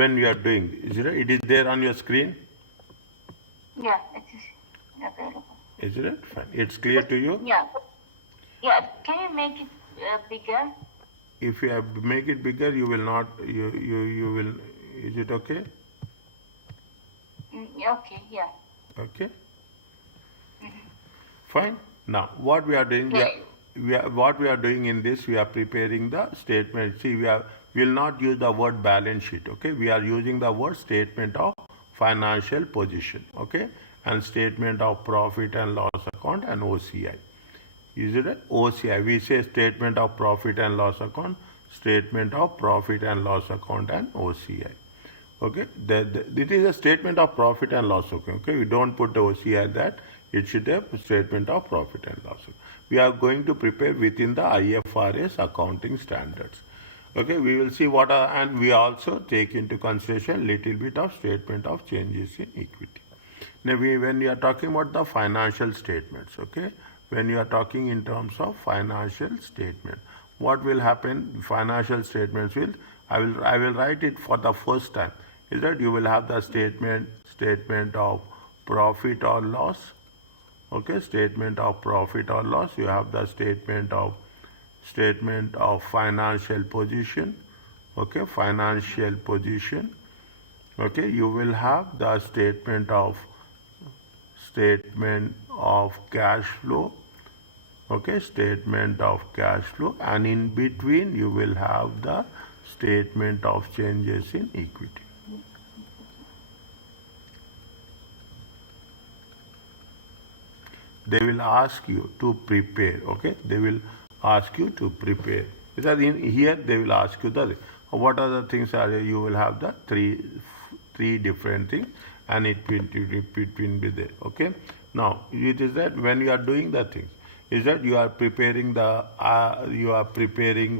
when you are doing, is it? It is there on your screen. Yeah, it is available. Is it? Fine. It's clear to you? Yeah. Yeah. Can you make it bigger? If you make it bigger, you will not. You will. Is it okay? Okay. Yeah. Okay. Fine. Now, what we are doing, what we are doing in this, we are preparing the statement. See, we will not use the word balance sheet. Okay, we are using the word statement of financial position. Okay, and statement of profit and loss account and OCI. Is it OCI? We say statement of profit and loss account, statement of profit and loss account, and OCI. Okay, it is a statement of profit and loss account. Okay, we don't put the OCI that. It should have statement of profit and loss. We are going to prepare within the IFRS accounting standards. Okay, we will see what are, and we also take into consideration little bit of statement of changes in equity. Now, when we are talking about the financial statements, okay, when you are talking in terms of financial statement, what will happen? Financial statements will, I will write it for the first time. Is that you will have the statement of profit or loss. Okay, statement of profit or loss. You have the statement of financial position. Okay, financial position. Okay, you will have the statement of cash flow. Okay, statement of cash flow, and in between you will have the statement of changes in equity. They will ask you to prepare. Okay, they will ask you to prepare. Because in here they will ask you what are the things are there? You will have the three different things, and it will be there. Okay. Now it is that when you are doing the things, is that you are preparing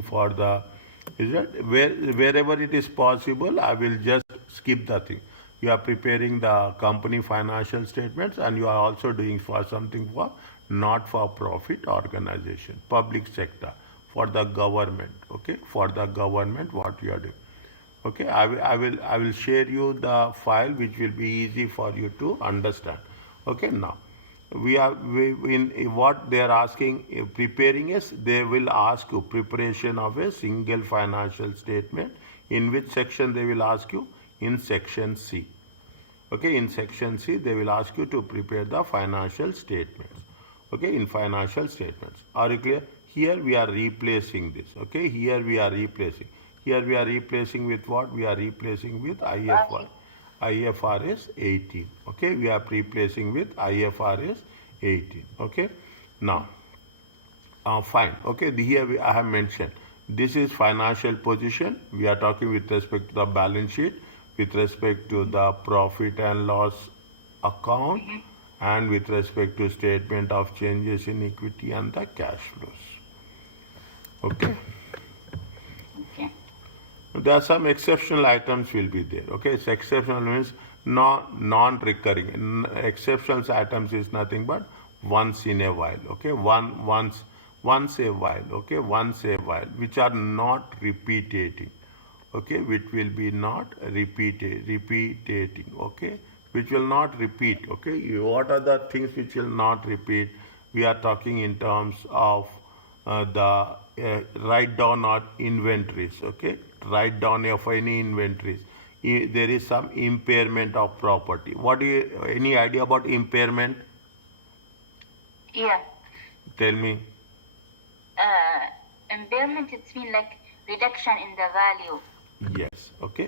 for the, is that wherever it is possible, I will just skip the thing. You are preparing the company financial statements, and you are also doing for something for not-for-profit organization, public sector, for the government. Okay, for the government, what you are doing. Okay, I will share you the file, which will be easy for you to understand. Okay, now in what they are asking, preparing is, they will ask you preparation of a single financial statement. In which section they will ask you? In section C. Okay, in section C they will ask you to prepare the financial statements. Okay, in financial statements. Are you clear? Here we are replacing this. Okay, here we are replacing. Here we are replacing with what? We are replacing with IFRS 18. Okay, we are replacing with IFRS 18. Okay, now fine. Okay, here I have mentioned this is financial position. We are talking with respect to the balance sheet, with respect to the profit and loss account, and with respect to statement of changes in equity and the cash flows. Okay. There are some exceptional items will be there. Okay, so exceptional means non-recurring. Exceptional items is nothing but once in a while. Okay, once a while. Okay, once a while, which are not repeating. Okay, which will be not repeating. Okay, which will not repeat. Okay, what are the things which will not repeat? We are talking in terms of the write down or inventories. Okay, write down of any inventories. There is some impairment of property. Any idea about impairment? Yeah. Tell me. Impairment, it's mean like reduction in the value. Yes. Okay.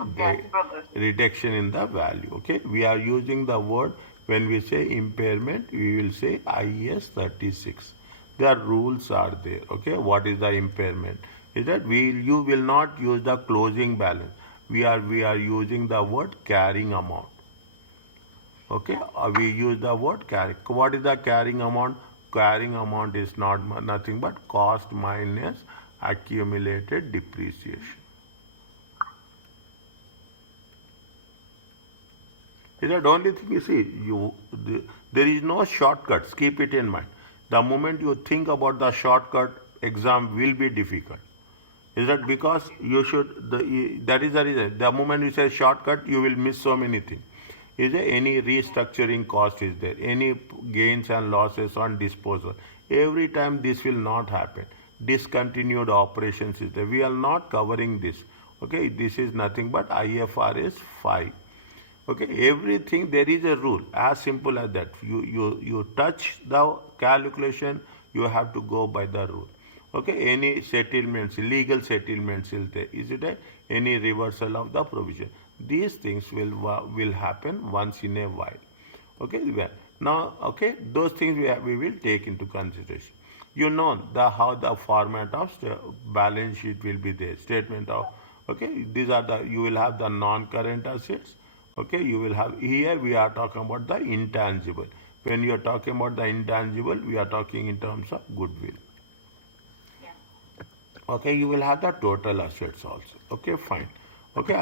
Reduction in the value. Okay. We are using the word, when we say impairment, we will say IAS 36. Their rules are there. Okay. What is the impairment? Is that you will not use the closing balance. We are using the word carrying amount. Okay. We use the word carry. What is the carrying amount? Carrying amount is nothing but cost minus accumulated depreciation. Is that only thing you see? There is no shortcuts. Keep it in mind. The moment you think about the shortcut, exam will be difficult. Is that because you should, that is the reason. The moment you say shortcut, you will miss so many things. Is there any restructuring cost? Is there any gains and losses on disposal? Every time this will not happen. Discontinued operations is there. We are not covering this. Okay, this is nothing but IFRS 5. Okay, everything there is a rule as simple as that. You touch the calculation, you have to go by the rule. Okay, any settlements, legal settlements is there. Is it any reversal of the provision? These things will happen once in a while. Okay, well, now okay, those things we will take into consideration. You know the how the format of balance sheet will be there. Statement of, okay, these are the, you will have the non-current assets. Okay, you will have, here we are talking about the intangible. When you are talking about the intangible, we are talking in terms of goodwill. Okay, you will have the total assets also. Okay, fine. Okay,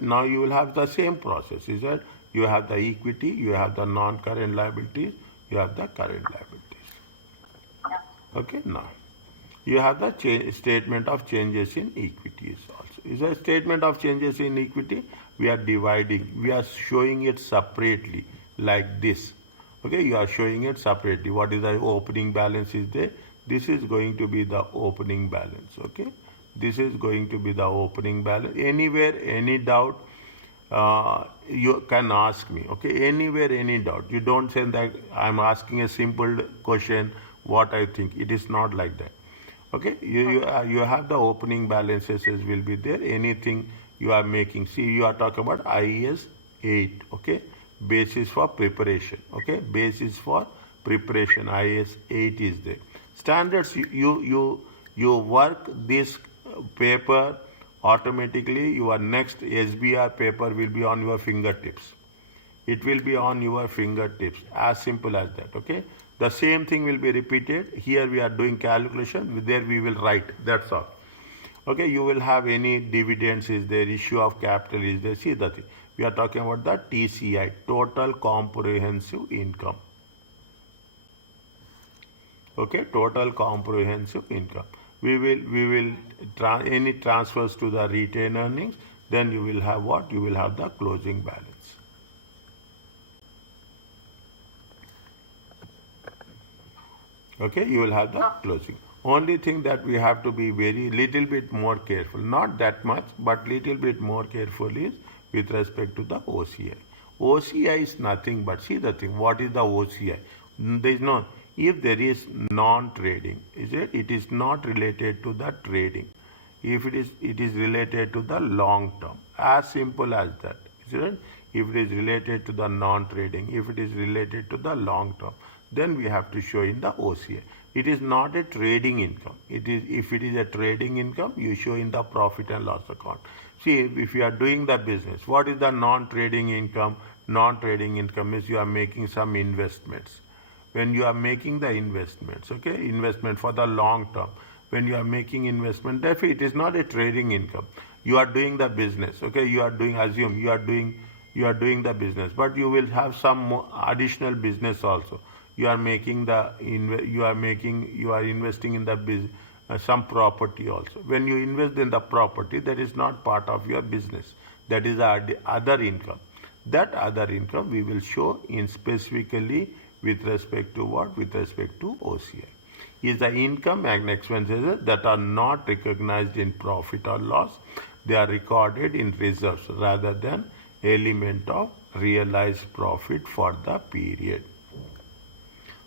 now you will have the same process. Is that you have the equity, you have the non-current liabilities, you have the current liabilities. Okay, now you have the statement of changes in equities also. Is a statement of changes in equity. We are dividing, we are showing it separately like this. Okay, you are showing it separately. What is the opening balance is there? This is going to be the opening balance. Okay, this is going to be the opening balance. Anywhere, any doubt, you can ask me. Okay, anywhere, any doubt. You don't say that I'm asking a simple question, what I think. It is not like that. Okay, you have the opening balances will be there. Anything you are making. See, you are talking about IES 8. Okay, basis for preparation. Okay, basis for preparation. IES 8 is there. Standards, you work this paper automatically. Your next SBR paper will be on your fingertips. It will be on your fingertips, as simple as that. Okay, the same thing will be repeated. Here we are doing calculation, there we will write, that's all. Okay, you will have any dividends is there, issue of capital is there. See the thing, we are talking about the TCI, total comprehensive income. Okay, total comprehensive income. We will any transfers to the retained earnings, then you will have what? You will have the closing balance. Okay, you will have the closing. Only thing that we have to be very little bit more careful, not that much, but little bit more careful is with respect to the OCI. OCI is nothing but, see the thing, what is the OCI? There is no, if there is non-trading, is it? It is not related to the trading. If it is related to the long term. As simple as that. Is it? If it is related to the non-trading, if it is related to the long term, then we have to show in the OCI. It is not a trading income. It is, if it is a trading income, you show in the profit and loss account. See, if you are doing the business, what is the non-trading income? Non-trading income is you are making some investments. When you are making the investments, okay, investment for the long term, when you are making investment, therefore it is not a trading income. You are doing the business, okay, you are doing, assume you are doing the business, but you will have some more additional business also. You are making the you are investing in the some property also. When you invest in the property, that is not part of your business. That is the other income. That other income we will show in specifically with respect to what? With respect to OCI. Is the income and expenses that are not recognized in profit or loss. They are recorded in reserves rather than element of realized profit for the period.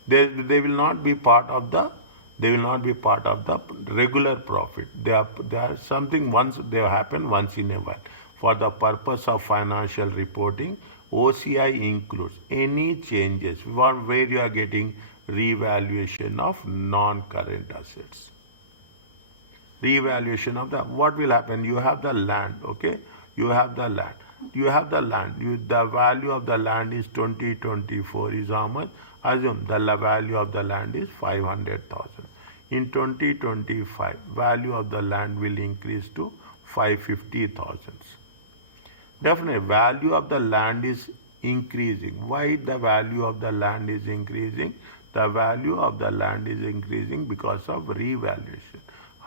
They will not be part of the regular profit. They are something once they happen once in a while. For the purpose of financial reporting, OCI includes any changes where you are getting revaluation of non-current assets. Revaluation of the, what will happen? You have the land, okay? You have the land. The value of the land is 2024 is how much? Assume the value of the land is 500,000. In 2025, value of the land will increase to 550,000. Definitely, value of the land is increasing. Why the value of the land is increasing? The value of the land is increasing because of revaluation.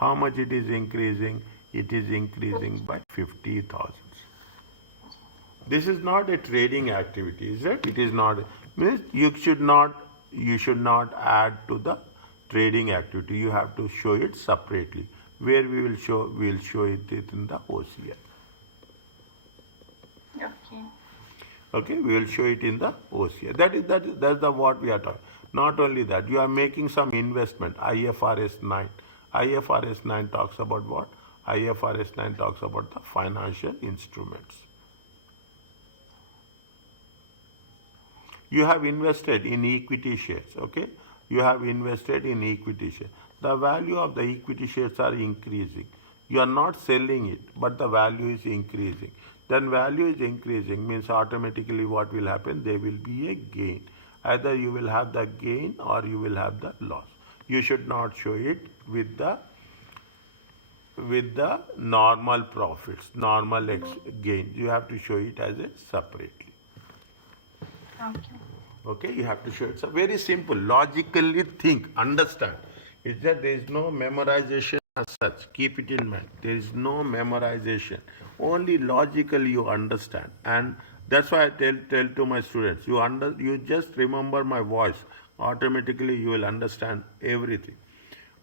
How much it is increasing? It is increasing by 50,000. This is not a trading activity, is it? It is not. Means you should not add to the trading activity. You have to show it separately. Where we will show it in the OCI. Okay. Okay, we will show it in the OCI. That's the what we are talking. Not only that, you are making some investment. IFRS 9. IFRS 9 talks about what? IFRS 9 talks about the financial instruments. You have invested in equity shares, okay? You have invested in equity shares. The value of the equity shares are increasing. You are not selling it, but the value is increasing. Then value is increasing means automatically what will happen? There will be a gain. Either you will have the gain or you will have the loss. You should not show it with the normal profits, normal gain. You have to show it as a separately. Okay. Okay, you have to show it. So very simple. Logically think, understand. It's that there is no memorization as such. Keep it in mind. There is no memorization. Only logically you understand. And that's why I tell to my students, you just remember my voice. Automatically you will understand everything.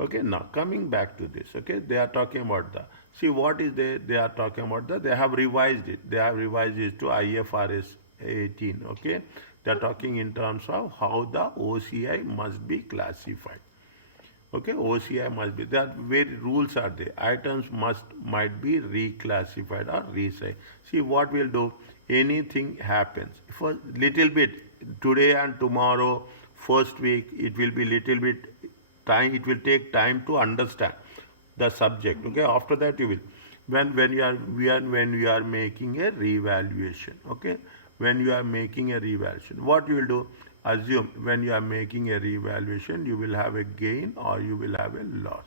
Okay, now coming back to this, okay, they are talking about see what is they are talking about they have revised it. They have revised it to IFRS 18, okay. They are talking in terms of how the OCI must be classified. Okay, OCI must be, there are very rules are there. Items might be reclassified or resized. See what we'll do, anything happens. For little bit, today and tomorrow, first week, it will be little bit time, it will take time to understand the subject. Okay, after that you will. When you are making a revaluation, okay, when you are making a revaluation, what you will do? Assume when you are making a revaluation, you will have a gain or you will have a loss.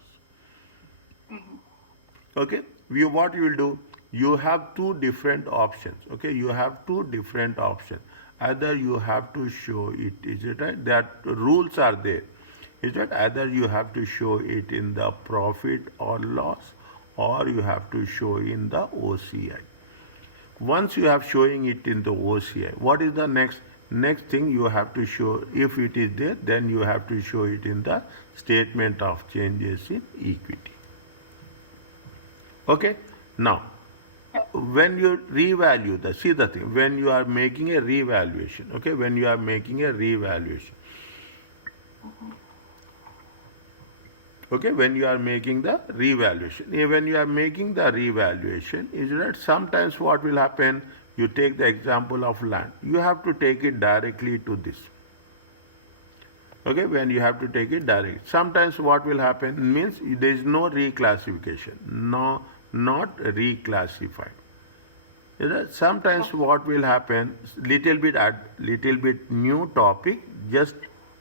Okay, what you will do? You have two different options. Okay, you have two different options. Either you have to show it, is it right? That rules are there. Is that either you have to show it in the profit or loss, or you have to show in the OCI. Once you have showing it in the OCI, what is the next thing you have to show? If it is there, then you have to show it in the statement of changes in equity. Okay, now when you revalue see the thing, when you are making a revaluation, okay, when you are making a revaluation, okay, when you are making the revaluation, when you are making the revaluation, is that sometimes what will happen? You take the example of land. You have to take it directly to this. Okay, when you have to take it direct. Sometimes what will happen means there is no reclassification, not reclassified. Sometimes what will happen? Little bit new topic. Just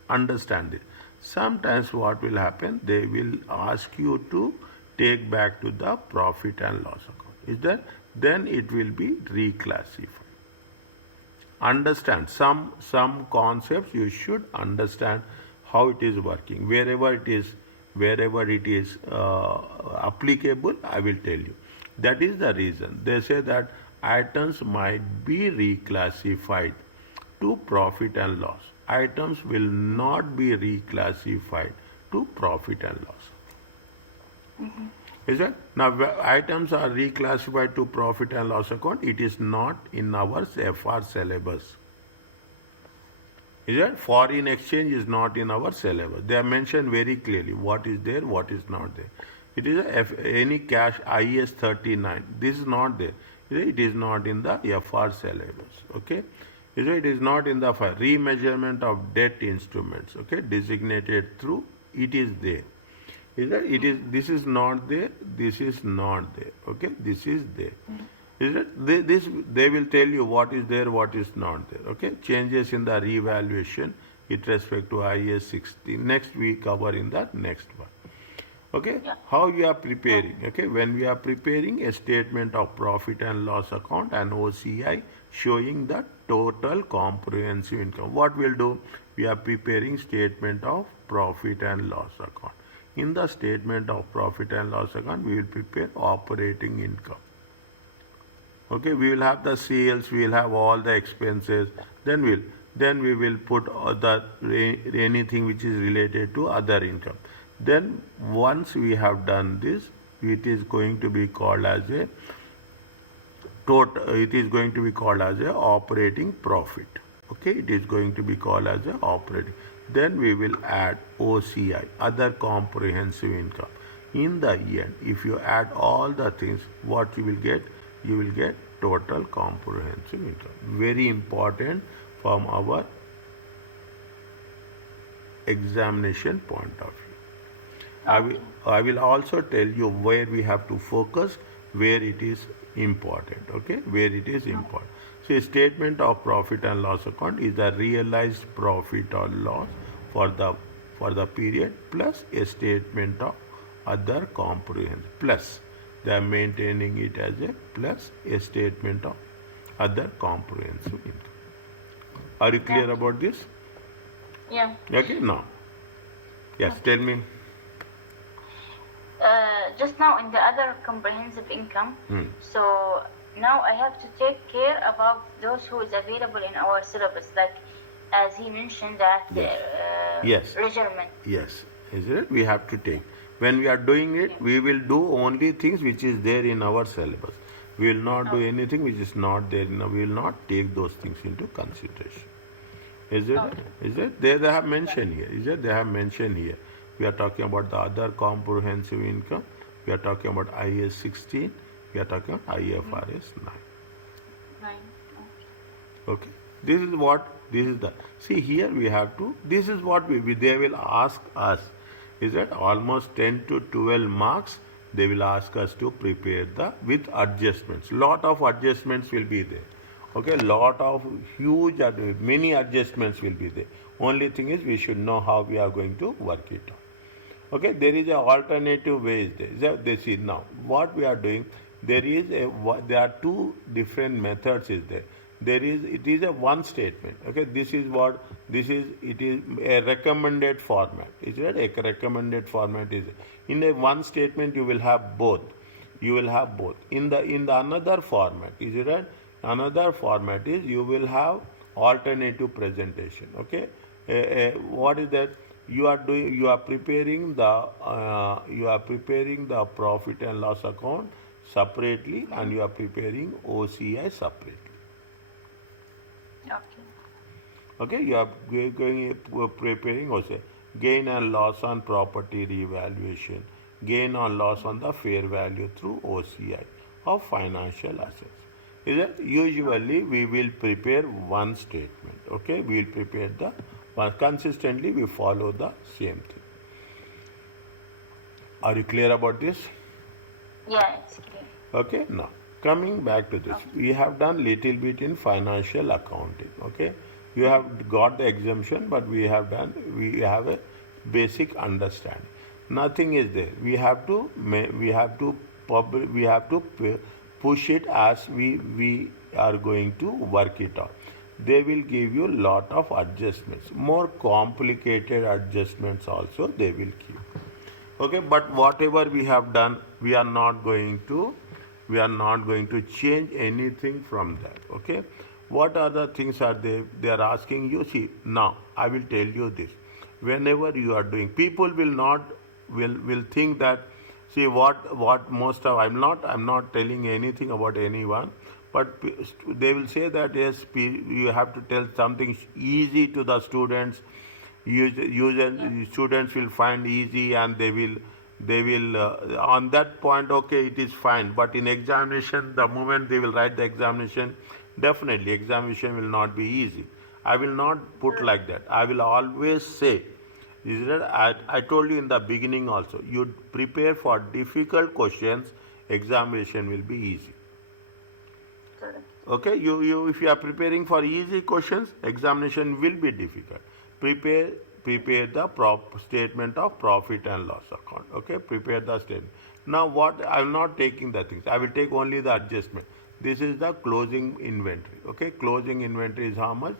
understand it. Sometimes what will happen? They will ask you to take back to the profit and loss account. Is that? Then it will be reclassified. Understand some concepts. You should understand how it is working. Wherever it is applicable, I will tell you. That is the reason they say that items might be reclassified to profit and loss. Items will not be reclassified to profit and loss. Is that? Now, items are reclassified to profit and loss account. It is not in our FR syllabus. Is that? Foreign exchange is not in our syllabus. They are mentioned very clearly what is there, what is not there. It is any cash IS 39. This is not there. It is not in the FR syllabus. Okay. It is not in the remeasurement of debt instruments. Okay, designated through. It is there. This is not there. This is not there. Okay, this is there. They will tell you what is there, what is not there. Okay, changes in the revaluation with respect to IS 16. Next we cover in the next one. Okay, how you are preparing? Okay, when we are preparing a statement of profit and loss account and OCI showing the total comprehensive income, what we'll do? We are preparing statement of profit and loss account. In the statement of profit and loss account, we will prepare operating income. Okay, we will have the sales, we will have all the expenses, then we will put anything which is related to other income. Then once we have done this, it is going to be called as a it is going to be called as a operating profit. Okay, it is going to be called as a operating. Then we will add OCI, other comprehensive income. In the end, if you add all the things, what you will get? You will get total comprehensive income. Very important from our examination point of view. I will also tell you where we have to focus, where it is important. Okay, where it is important. So, a statement of profit and loss account is the realized profit or loss for the period plus a statement of other comprehensive plus. They are maintaining it as a plus a statement of other comprehensive income. Are you clear about this? Yeah. Okay, now. Yes, tell me. Just now in the other comprehensive income, so now I have to take care about those who is available in our syllabus, like as he mentioned that Yes. measurement. Yes, is it? We have to take. When we are doing it, we will do only things which is there in our syllabus. We will not do anything which is not there. We will not take those things into consideration. Is it? Is it? They have mentioned here. Is it? They have mentioned here. We are talking about the other comprehensive income. We are talking about IAS 16. We are talking about IFRS 9. Right. Okay. This is what, this is the, see here we have to, this is what they will ask us. Is that almost 10 to 12 marks they will ask us to prepare with adjustments. Lot of adjustments will be there. Okay, lot of many adjustments will be there. Only thing is we should know how we are going to work it out. Okay, there is an alternative ways there. This is now what we are doing. There are two different methods is there. It is a one statement. Okay, it is a recommended format. Is it a recommended format? Is in a one statement you will have both. You will have both. In the another format, is it right? Another format is you will have alternative presentation. Okay, what is that? You are preparing the profit and loss account separately, and you are preparing OCI separately. Okay. Okay, you are preparing OCI, gain and loss on property revaluation, gain or loss on the fair value through OCI of financial assets. Is that usually we will prepare one statement. Okay, we will prepare consistently we follow the same thing. Are you clear about this? Yeah, it's clear. Okay, now coming back to this, we have done little bit in financial accounting. Okay, you have got the exemption, but we have a basic understanding. Nothing is there. We have to push it as we are going to work it out. They will give you lot of adjustments, more complicated adjustments also they will give. Okay, but whatever we have done, we are not going to change anything from that. Okay, what other things are they are asking you? See, now I will tell you this. Whenever you are doing, people will think that, see what most of, I'm not telling anything about anyone, but they will say that yes, you have to tell something easy to the students. Students will find easy, and they will on that point, okay, it is fine. But in examination, the moment they will write the examination, definitely examination will not be easy. I will not put like that. I will always say, I told you in the beginning also, you prepare for difficult questions, examination will be easy. Okay, if you are preparing for easy questions, examination will be difficult. Prepare the statement of profit and loss account. Okay, prepare the statement. Now what, I am not taking the things. I will take only the adjustment. This is the closing inventory. Okay, closing inventory is how much?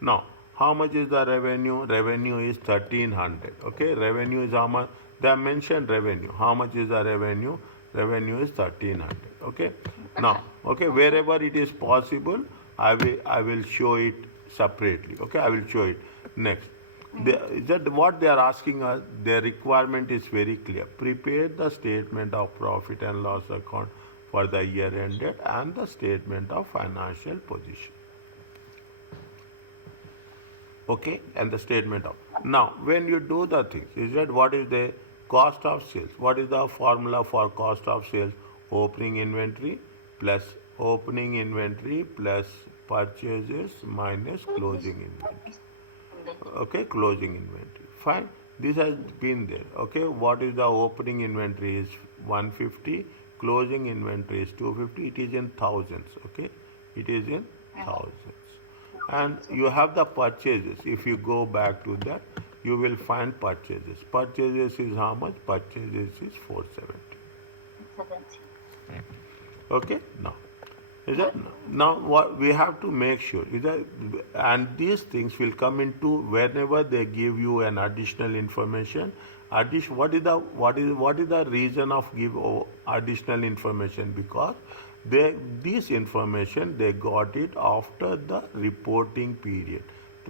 Now, how much is the revenue? Revenue is 1300. Okay, revenue is how much? They have mentioned revenue. How much is the revenue? Revenue is 1300. Okay. Now, okay, wherever it is possible, I will show it separately. Okay, I will show it next. Is that what they are asking us? Their requirement is very clear. Prepare the statement of profit and loss account for the year ended and the statement of financial position. Okay, and the statement of. Now, when you do the things, is that what is the cost of sales? What is the formula for cost of sales? Opening inventory plus purchases minus closing inventory. Okay, closing inventory. Fine. This has been there. Okay, what is the opening inventory is 150, closing inventory is 250. It is in thousands. Okay, it is in thousands. And you have the purchases. If you go back to that, you will find purchases. Purchases is how much? Purchases is 470. 70. Okay, now. Is that now what we have to make sure is that, and these things will come into whenever they give you an additional information. What is the reason of give additional information? Because this information they got it after the reporting period.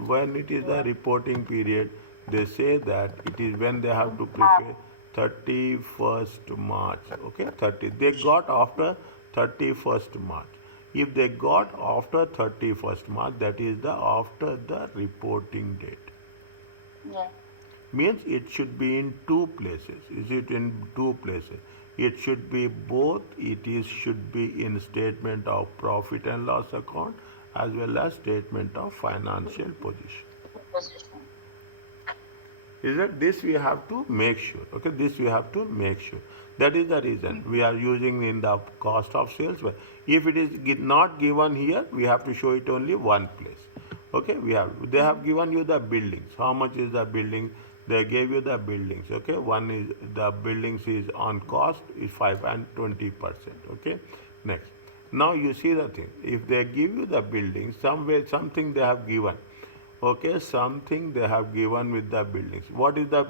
When it is the reporting period, they say that it is when they have to prepare 31st March. Okay, 30. They got after 31st March. If they got after 31st March, that is the after the reporting date. Yeah. Means it should be in two places. Is it in two places? It should be both. Should be in statement of profit and loss account as well as statement of financial position. Is that this we have to make sure. Okay, this we have to make sure. That is the reason we are using in the cost of sales. If it is not given here, we have to show it only one place. Okay, they have given you the buildings. How much is the building? They gave you the buildings. Okay, one is the buildings is on cost is 5 and 20%. Okay, next. Now you see the thing. If they give you the buildings, something they have given. Okay, something they have given with the buildings. What is the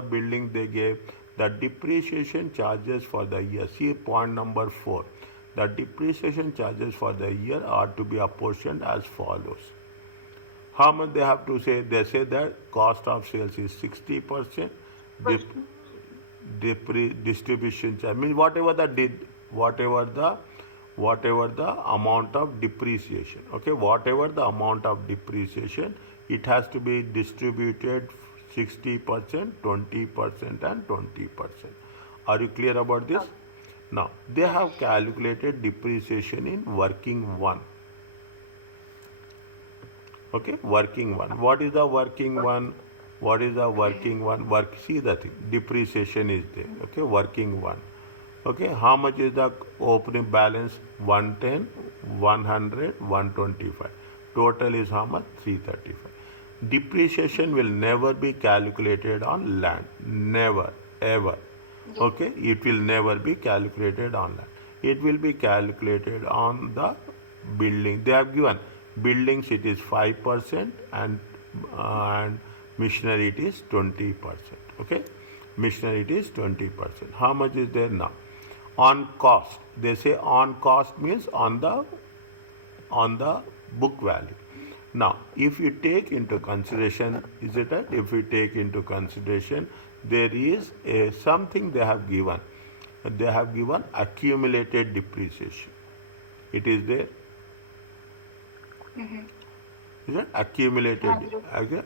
building they gave? The depreciation charges for the year. See point number 4. The depreciation charges for the year are to be apportioned as follows. How much they have to say? They say that cost of sales is 60%. Distribution charge means whatever the amount of depreciation. Okay, whatever the amount of depreciation, it has to be distributed 60%, 20% and 20%. Are you clear about this? Now, they have calculated depreciation in working one. Okay, working one. What is the working one? See the thing. Depreciation is there. Okay, working one. Okay, how much is the opening balance? 110, 100, 125. Total is how much? 335. Depreciation will never be calculated on land. Never, ever. Okay, it will never be calculated on land. It will be calculated on the building. They have given buildings it is 5% and machinery it is 20%. Okay, machinery it is 20%. How much is there now? On cost, they say on cost means on the book value. Now, if you take into consideration, is it that if we take into consideration, there is something they have given. They have given accumulated depreciation. It is there. Is it accumulated?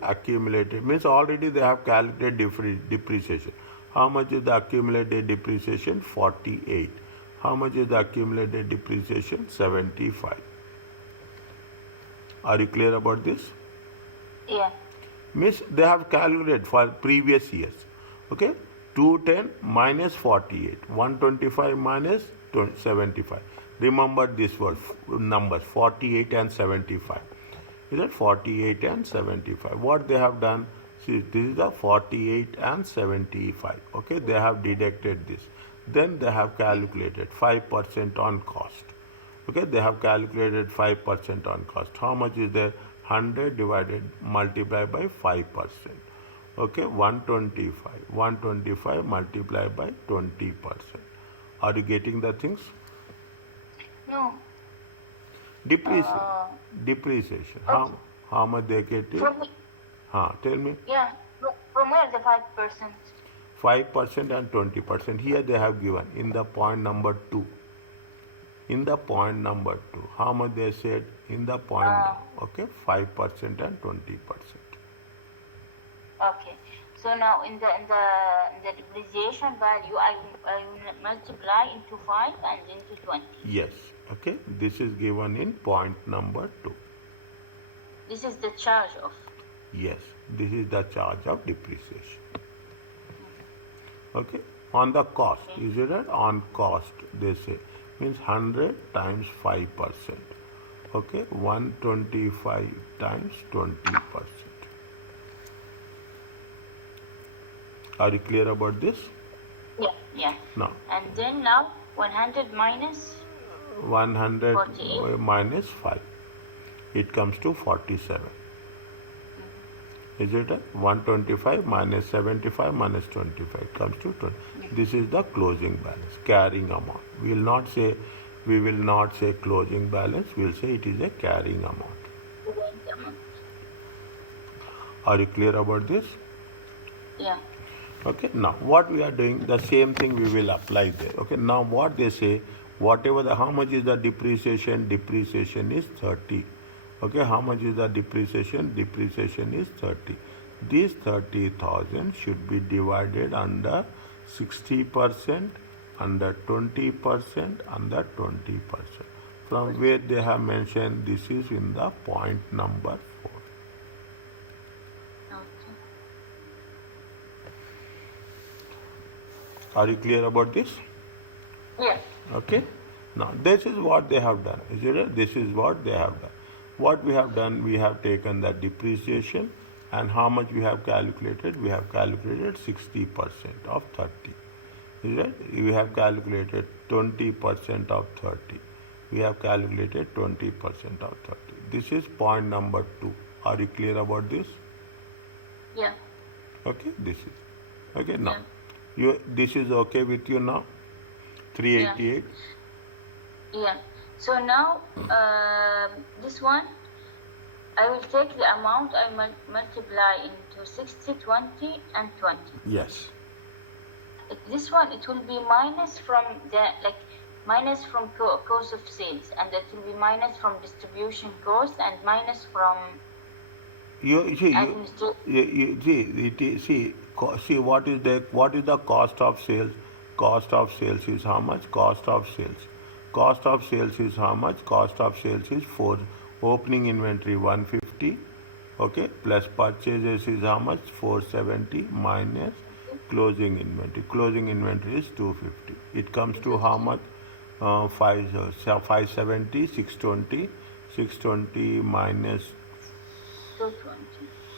Accumulated means already they have calculated depreciation. How much is the accumulated depreciation? 48. How much is the accumulated depreciation? 75. Are you clear about this? Yeah. Means they have calculated for previous years. Okay, 210 minus 48, 125 minus 75. Remember this word numbers 48 and 75. Is it 48 and 75? What they have done? See, this is the 48 and 75. Okay, they have deducted this. Then they have calculated 5% on cost. Okay, they have calculated 5% on cost. How much is there? 100 divided multiplied by 5%. Okay, 125. 125 multiplied by 20%. Are you getting the things? No. Depreciation. Uh, Depreciation. okay. How much they get it? From Tell me. yeah. From where the 5%? 5% and 20%. Here they have given in the point number 2. In the point number 2, how much they said in the point? Uh, Okay, 5% and 20%. okay. So now in the depreciation value, I will multiply into 5 and into 20. Yes. Okay, this is given in point number 2. This is the charge of. Yes, this is the charge of depreciation. Okay, on the cost, Okay. is it right? On cost, they say means 100 times 5%. Okay, 125 times 20%. Are you clear about this? Yeah. Yeah. Now, And then now 100 minus 100 48. minus 5, it comes to 47. Is it right? 125 minus 75 minus 25 comes to 20. This is the closing balance, carrying amount. We will not say closing balance, we will say it is a carrying amount. Are you clear about this? Yeah. Okay, now what we are doing, the same thing we will apply there. Okay, now what they say, how much is the depreciation? Depreciation is 30. Okay, how much is the depreciation? Depreciation is 30. These 30,000 should be divided under 60%, under 20%, under 20%. From where they have mentioned this is in the point number 4. Okay. Are you clear about this? Yeah. Okay. Now this is what they have done. Is it right? This is what they have done. What we have done, we have taken the depreciation and how much we have calculated? We have calculated 60% of 30. Is it right? We have calculated 20% of 30. We have calculated 20% of 30. This is point number 2. Are you clear about this? Yeah. Okay, this is. Okay, now. Yeah. This is okay with you now? 388? Yeah. So now this one, I will take the amount I multiply into 60, 20, and 20. Yes. This one, it will be minus from minus from cost of sales, and it will be minus from distribution cost, and minus from See what is the cost of sales? Cost of sales is how much? Cost of sales. Cost of sales is how much? Cost of sales is 4. Opening inventory 150. Okay, plus purchases is how much? 470 minus closing inventory. Closing inventory is 250. It comes to how much? 570, 620. 620 minus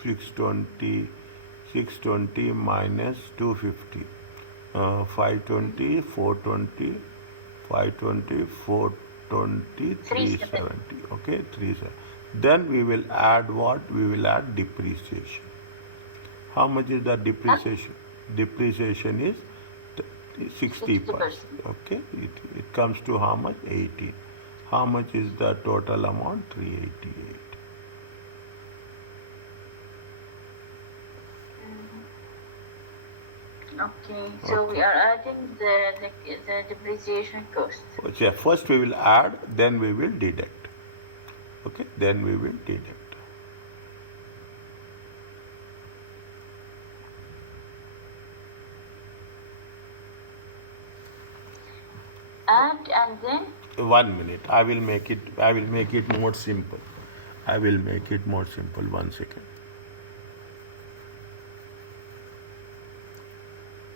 620, 620 minus 250. 520, 420, 520, 420, 370. Okay, 370. Then we will add what? We will add depreciation. How much is the depreciation? Depreciation is 60%. Okay, it comes to how much? 18. How much is the total amount? 388. Okay, so we are adding the depreciation cost. Okay, first we will add, then we will deduct. Okay, then we will deduct. And then 1 minute. I will make it more simple. I will make it more simple. 1 second.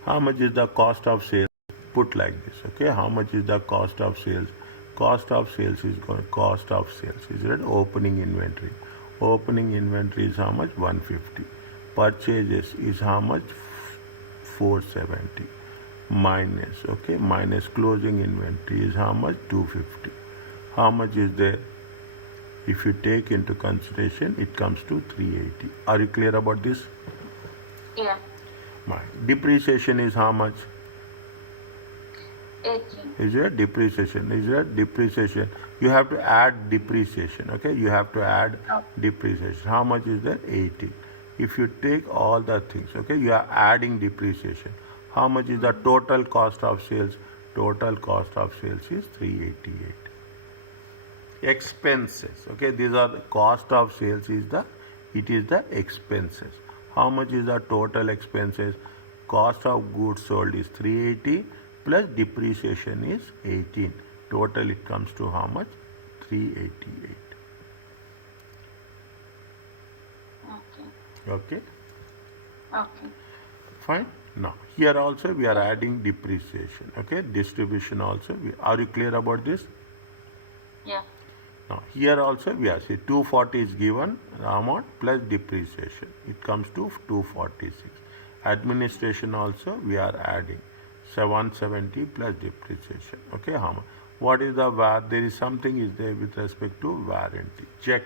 How much is the cost of sales? Put like this, okay? How much is the cost of sales? Cost of sales is cost of sales. Is it opening inventory? Opening inventory is how much? 150. Purchases is how much? 470. Minus, okay? Minus closing inventory is how much? 250. How much is there? If you take into consideration, it comes to 380. Are you clear about this? Yeah. Depreciation is how much? 18. Is there depreciation? Is there depreciation? You have to add depreciation. Okay, you have to add Oh. depreciation. How much is that? 80. If you take all the things, okay, you are adding depreciation. How much is the total cost of sales? Total cost of sales is 388. Expenses, okay, these are the cost of sales is the, it is the expenses. How much is the total expenses? Cost of goods sold is 380 plus depreciation is 18. Total it comes to how much? 388. Okay. Okay, Okay. fine. Now here also we are adding depreciation. Okay, distribution also. Are you clear about this? Yeah. Now here also we are see 240 is given amount plus depreciation. It comes to 246. Administration also we are adding 770 plus depreciation. Okay, how much? What is the var? There is something is there with respect to warranty. Check.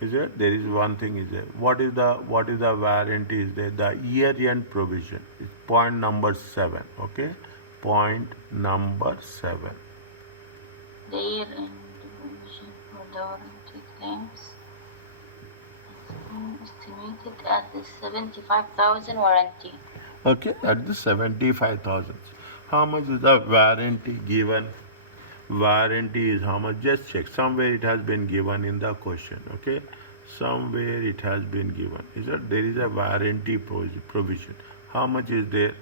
Is there? There is one thing is there. What is the warranty is there? The year end provision is point number 7. Okay, point number 7. The year-end provision for the warranty claims is estimated at the 75,000 warranty. Okay, at the 75,000. How much is the warranty given? Warranty is how much? Just check. Somewhere it has been given in the question. Okay, somewhere it has been given. Is that there is a warranty provision? How much is there?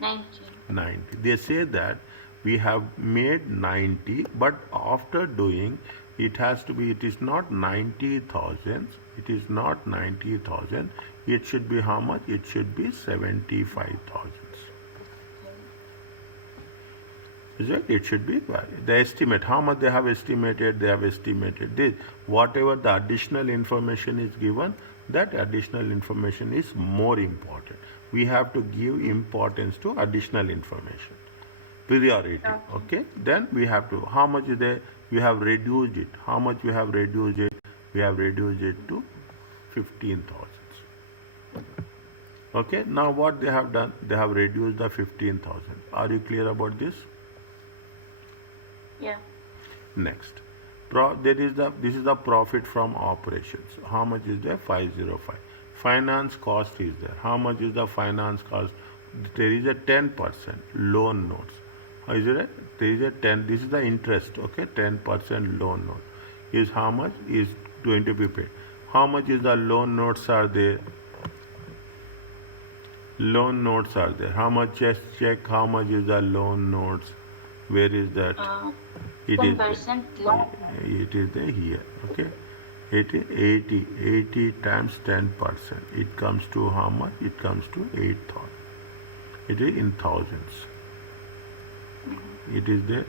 90. 90. They say that we have made 90, but after doing it has to be, it is not 90,000, it is not 90,000, it should be how much? It should be 75,000. Is it? It should be the estimate. How much they have estimated? They have estimated this. Whatever the additional information is given, that additional information is more important. We have to give importance to additional information. Priority. Okay. Then we have to. How much is there? We have reduced it. How much we have reduced it? We have reduced it to 15,000. Okay. Now what they have done? They have reduced the 15,000. Are you clear about this? Yeah. Next, this is the profit from operations. How much is there? 505. Finance cost is there. How much is the finance cost? There is a 10% loan notes. Is it? There is a 10. This is the interest. Okay, 10% loan note is how much is going to be paid. How much is the loan notes are there? Loan notes are there. How much? Just check how much is the loan notes. Where is that? It is 10% loan. It is there here. Okay. 80 times 10%. It comes to how much? It comes to 8,000. It is in thousands. It is there.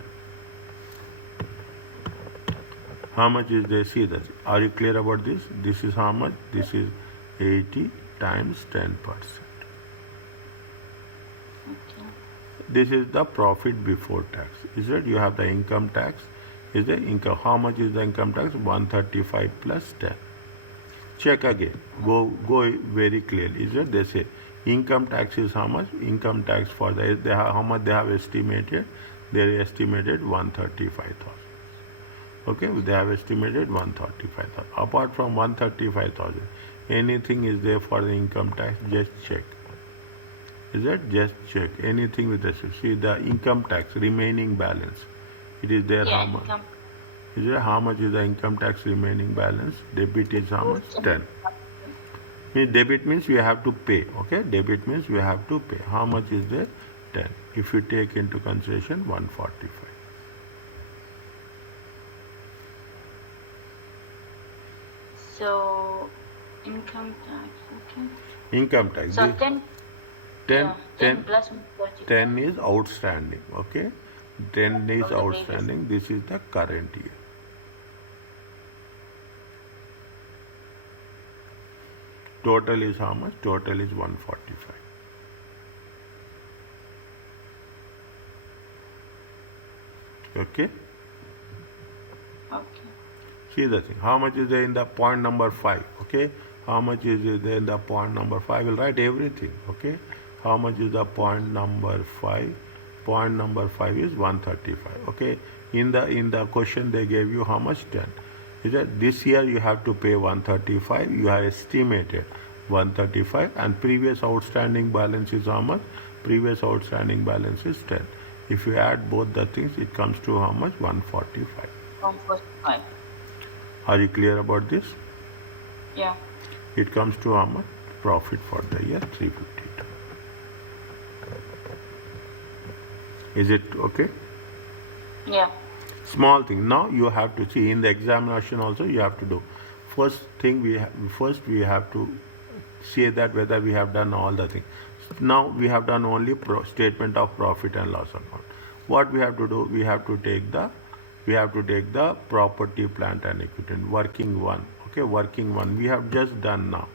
How much is there? See that. Are you clear about this? This is how much? This is 80 times 10%. Okay. This is the profit before tax. Is it? You have the income tax. Is the income? How much is the income tax? 135 plus 10. Check again. Go very clearly. Is it? They say income tax is how much? Income tax for how much they have estimated? They estimated 135,000. Okay, they have estimated 135,000. Apart from 135,000, anything is there for the income tax? Just check. Is that? Just check. Anything with this. See the income tax remaining balance. It is there. Yeah, how much? income. Is there? How much is the income tax remaining balance? Debit is how much? 10. Debit means we have to pay. Okay, debit means we have to pay. How much is there? 10. If you take into consideration 145. So, income tax, okay. Income tax. So 10, 10, yeah, 10, 10 plus 145. 10 is outstanding. Okay, 10 is Of the previous. outstanding. This is the current year. Total is how much? Total is 145. Okay. Okay. See the thing. How much is there in the point number 5? Okay. How much is it in the point number 5? I will write everything, okay? How much is the point number 5? Point number 5 is 135, okay? In the question they gave you how much? 10. Is that this year you have to pay 135, you have estimated 135, and previous outstanding balance is how much? Previous outstanding balance is 10. If you add both the things, it comes to how much? 145. 145. Are you clear about this? Yeah. It comes to how much? Profit for the year 352. Is it okay? Yeah. Small thing. Now you have to see in the examination also you have to do. First thing we have to say that whether we have done all the things. Now we have done only statement of profit and loss account. What we have to do? We have to take the property, plant and equipment, working one. Okay, working one. We have just done now.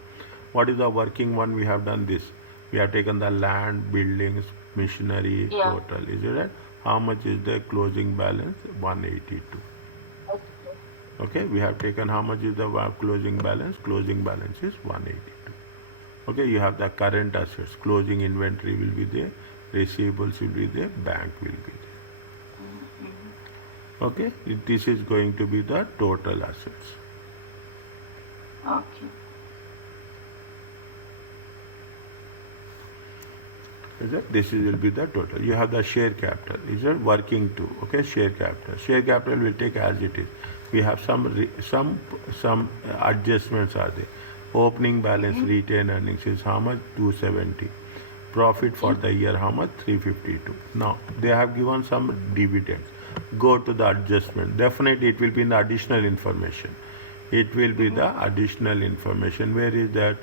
What is the working one? We have done this. We have taken the land, buildings, machinery, Yeah. total. Is it right? How much is the closing balance? 182. Okay, we have taken how much is the closing balance? Closing balance is 182. Okay, you have the current assets. Closing inventory will be there. Receivables will be there. Bank will be there. Okay, this is going to be the total assets. Okay. Is it? This will be the total. You have the share capital. Is it working too? Okay, share capital. Share capital will take as it is. We have some adjustments are there. Opening balance retained earnings is how much? 270. Profit for the year how much? 352. Now they have given some dividends. Go to the adjustment. Definitely it will be in the additional information. It will be the additional information. Where is that?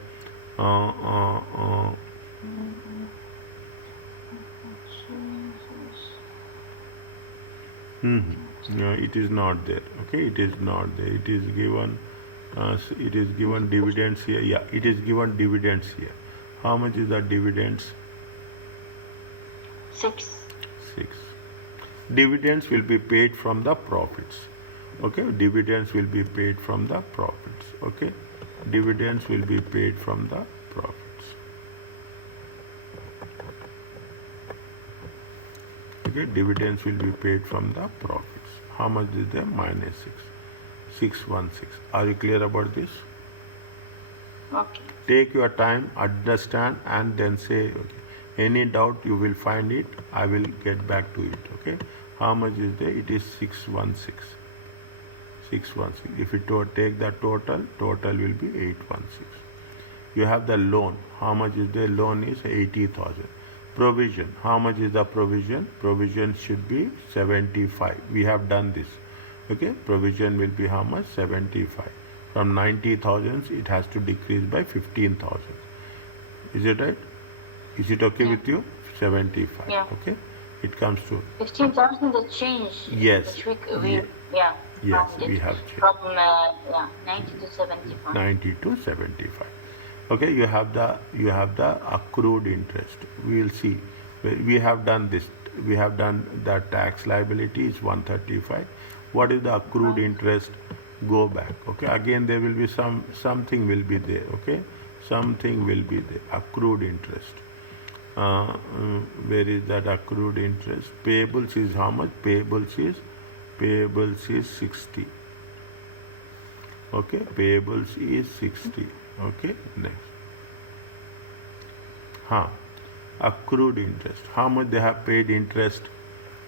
No, it is not there. Okay, it is not there. It is given. It is given dividends here. Yeah, it is given dividends here. How much is the dividends? 6. 6. Dividends will be paid from the profits. Okay, dividends will be paid from the profits. Okay, dividends will be paid from the profits. Okay, dividends will be paid from the profits. How much is there? Minus 6. 616. Are you clear about this? Okay. Take your time, understand, and then say, okay, any doubt you will find it, I will get back to it. Okay, how much is there? It is 616. 616. If you take the total will be 816. You have the loan. How much is the loan? Is 80,000. Provision. How much is the provision? Provision should be 75. We have done this. Okay, provision will be how much? 75. From 90,000, it has to decrease by 15,000. Is it right? Is it okay with you? 75. Yeah. Okay, it comes to 15,000 the change. Yes. Which we yeah. Yes, found it we have changed. from 90 to 75. 90 to 75. Okay, you have the accrued interest. We will see. We have done this. We have done the tax liability is 135. What is the accrued interest? Go back. Okay, again there will be something will be there. Okay, something will be there. Accrued interest. Where is that accrued interest? Payables is how much? Payables is 60. Okay, payables is 60. Okay, next. Accrued interest. How much they have paid interest?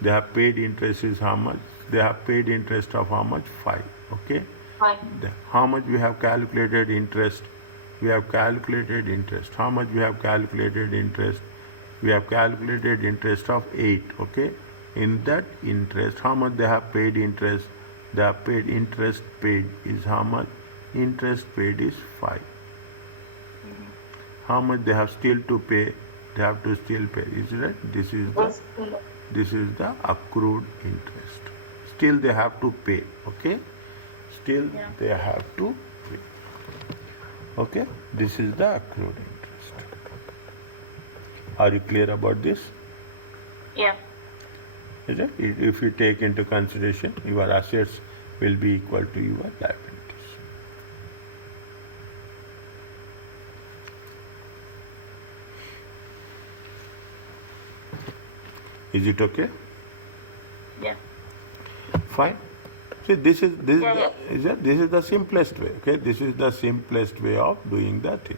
They have paid interest is how much? They have paid interest of how much? 5. Okay. 5. How much we have calculated interest? We have calculated interest. How much we have calculated interest? We have calculated interest of 8. Okay. In that interest, how much they have paid interest? They have paid interest paid is how much? Interest paid is 5. How much they have still to pay? They have to still pay. Is it right? This is the accrued interest. Still they have to pay. Okay. Still they have to pay. Okay. This is the accrued interest. Are you clear about this? Yeah. Is it? If you take into consideration, your assets will be equal to your liabilities. Is it okay? Yeah. Fine. See, this is Yeah, the, yeah. this is the simplest way. Okay, this is the simplest way of doing the thing.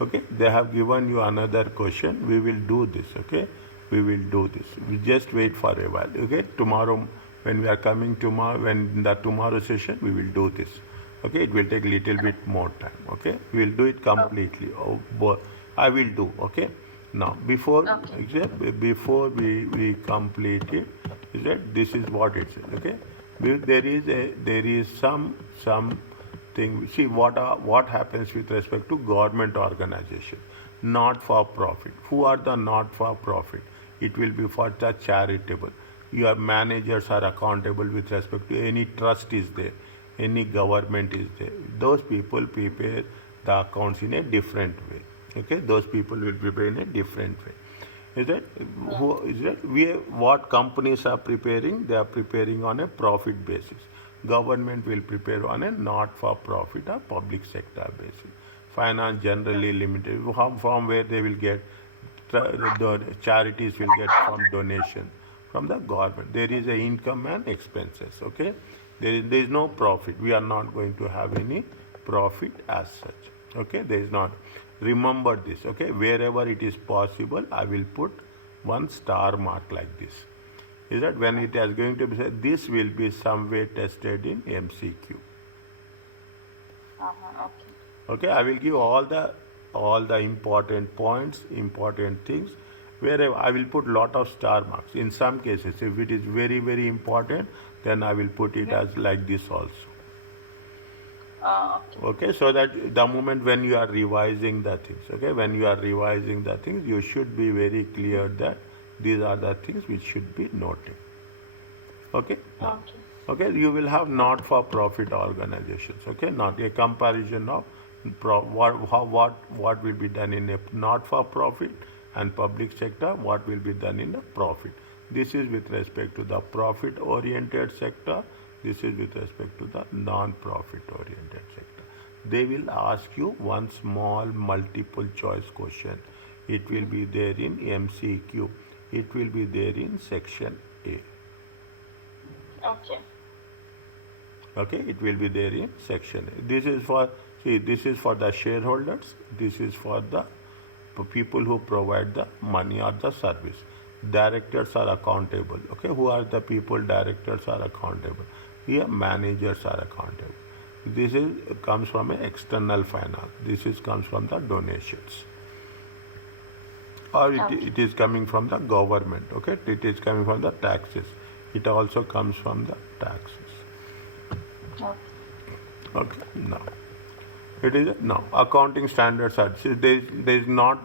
Okay, they have given you another question. We will do this. Okay, we will do this. We just wait for a while. Okay, tomorrow when we are coming tomorrow, when in the tomorrow session we will do this. Okay, it will take little bit more time. Okay, we will do it Oh, completely. I will do. Okay. Now, okay. before we complete it, is that this is what it says. Okay, there is some thing. See what happens with respect to government organization, not for profit. Who are the not for profit? It will be for the charitable. Your managers are accountable with respect to any trust is there, any government is there. Those people prepare the accounts in a different way. Okay, those people will prepare in a different way. Is that Yeah. who is that we what companies are preparing? They are preparing on a profit basis. Government will prepare on a not for profit or public sector basis. Finance generally limited from where they will get the charities will get from donation from the government. There is a income and expenses. Okay, there is no profit. We are not going to have any profit as such. Okay, there is not. Remember this. Okay, wherever it is possible, I will put one star mark like this. Is that when it is going to be said, this will be some way tested in MCQ. Okay. Okay, I will give all the important points, important things. Wherever I will put lot of star marks. In some cases, if it is very important, then I will put it Yeah. as like this also. Okay. Okay, so that the moment when you are revising the things, okay, when you are revising the things, you should be very clear that these are the things which should be noted. Okay, now, Okay. okay, you will have not-for-profit organizations. Okay, not a comparison of what will be done in a not-for-profit and public sector, what will be done in a profit. This is with respect to the profit-oriented sector. This is with respect to the non-profit-oriented sector. They will ask you one small multiple choice question. It will be there in MCQ. It will be there in section A. Okay. Okay, it will be there in section A. This is for, see, this is for the shareholders. This is for the people who provide the money or the service. Directors are accountable. Okay, who are the people? Directors are accountable. Here, managers are accountable. This is comes from an external finance. This is comes from the donations, or Okay. it is coming from the government. Okay, it is coming from the taxes. It also comes from the taxes. Okay. Okay, now it is now accounting standards are, see, there is no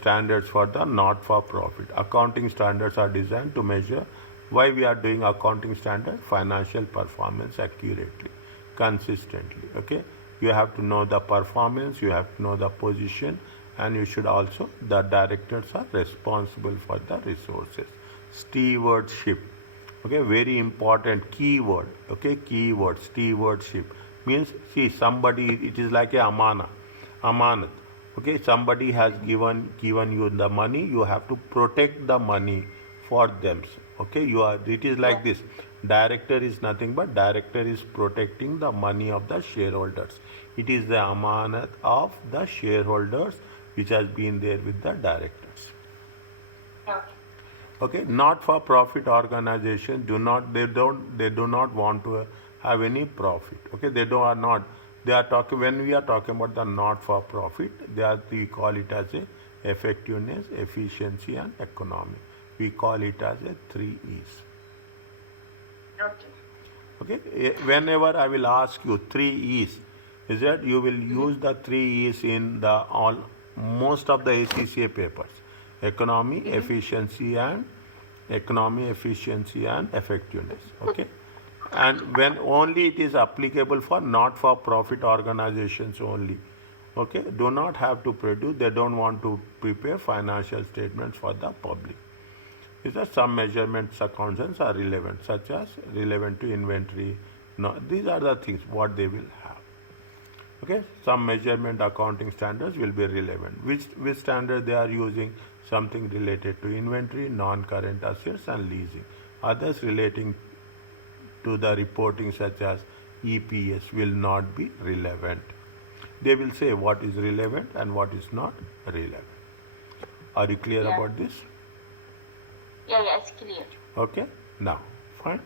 standards for the not for profit. Accounting standards are designed to measure why we are doing accounting standard financial performance accurately, consistently. Okay, you have to know the performance, you have to know the position, and you should also, the directors are responsible for the resources. Stewardship. Okay, very important keyword. Okay, keyword stewardship means, see, somebody, it is like a amanat. Okay, somebody has given you the money. You have to protect the money for them. Okay, you are, it is Yeah. like this. Director is nothing but director is protecting the money of the shareholders. It is the amanat of the shareholders which has been there with the directors. Okay. Okay, not for profit organizations they do not want to have any profit. Okay, are not, they are talking, when we are talking about the not for profit, we call it as a effectiveness, efficiency and economy. We call it as a 3 E's. Okay. Okay, whenever I will ask you 3 E's, is that you will use the 3 E's in the all most of the ACCA papers: economy, efficiency and effectiveness. Okay, and when only it is applicable for not-for-profit organizations only. Okay, do not have to produce. They don't want to prepare financial statements for the public. Is that some measurements accounts are relevant, such as relevant to inventory. No, these are the things what they will have. Okay, some measurement accounting standards will be relevant. Which standard they are using? something related to inventory, non-current assets and leasing. Others relating to the reporting such as EPS will not be relevant. They will say what is relevant and what is not relevant. Are you clear Yeah. about this? Yeah, it's clear. Okay, now, fine.